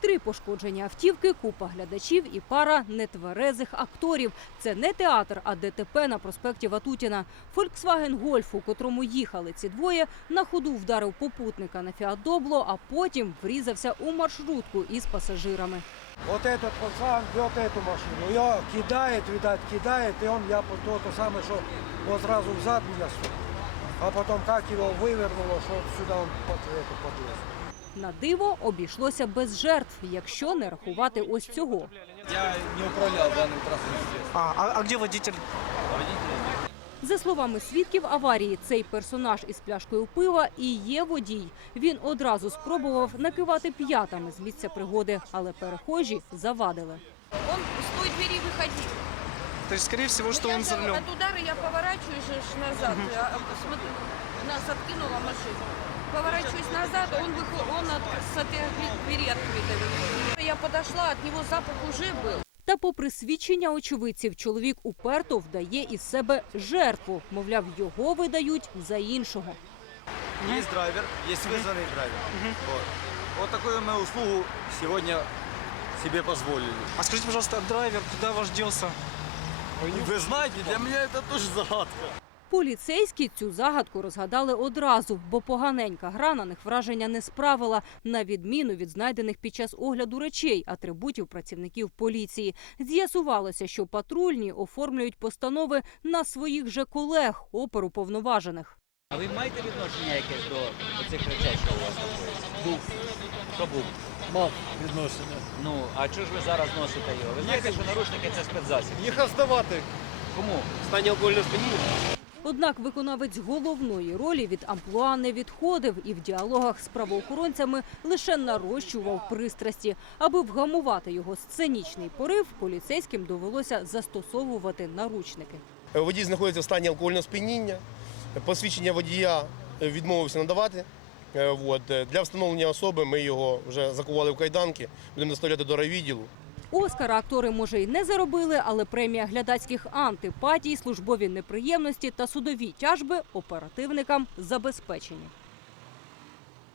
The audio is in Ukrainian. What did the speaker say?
Три пошкодження автівки, купа глядачів і пара нетверезих акторів. Це не театр, а ДТП на проспекті Ватутіна. Фольксваген Гольф, у котрому їхали ці двоє, на ходу вдарив попутника на Фіат Добло, а потім врізався у маршрутку із пасажирами. Вот этот пацан вез эту машину. Ее кидает, видать, кидает, и он, я по- то, то самое, что он сразу взад меня стукнул. А потом как его вывернуло, что сюда он под эту подлез. На диво обійшлося без жертв, якщо не рахувати ось цього. Я не управлял данным транспортным средством. А, а, а где водитель? За словами свідків аварії, цей персонаж із пляшкою пива і є водій. Він одразу спробував накивати п'ятами з місця пригоди, але перехожі завадили. Он с той двери выходил. То есть, скорее всего, что Я он за же рулем. От удара я поворачиваюсь же ж назад. А, а, смотри, нас откинула машина. Поворачиваюсь назад, он, выход, он от, с этой двери открытой. Я подошла, от него запах уже был. Та, попри свідчення очевидців, чоловік уперто вдає із себе жертву. Мовляв, його видають за іншого. Есть драйвер, есть вызванный драйвер. Вот. вот такую мы услугу сегодня себе позволили. А скажите, пожалуйста, а драйвер куда ваш делся? Вы знаете, для меня это тоже загадка. Поліцейські цю загадку розгадали одразу, бо поганенька гра на них враження не справила, на відміну від знайдених під час огляду речей, атрибутів працівників поліції. З'ясувалося, що патрульні оформлюють постанови на своїх же колег, оперу повноважених. А ви маєте відношення якесь до оцих речей, що у вас знаходиться? Був. Що був? Мав відношення. Ну, а чого ж ви зараз носите його? Ви знаєте, що наручники це спецзасіб. Їхав здавати. Кому? Стані алкогольного сп'яніння. Однак виконавець головної ролі від амплуа не відходив і в діалогах з правоохоронцями лише нарощував пристрасті. Аби вгамувати його сценічний порив, поліцейським довелося застосовувати наручники. Водій знаходиться в стані алкогольного сп'яніння. Посвідчення водія відмовився надавати. Е, От. Для встановлення особи ми його вже закували в кайданки, будемо доставляти до райвідділу. Оскара актори може й не заробили, але премія глядацьких антипатій, службові неприємності та судові тяжби оперативникам забезпечені.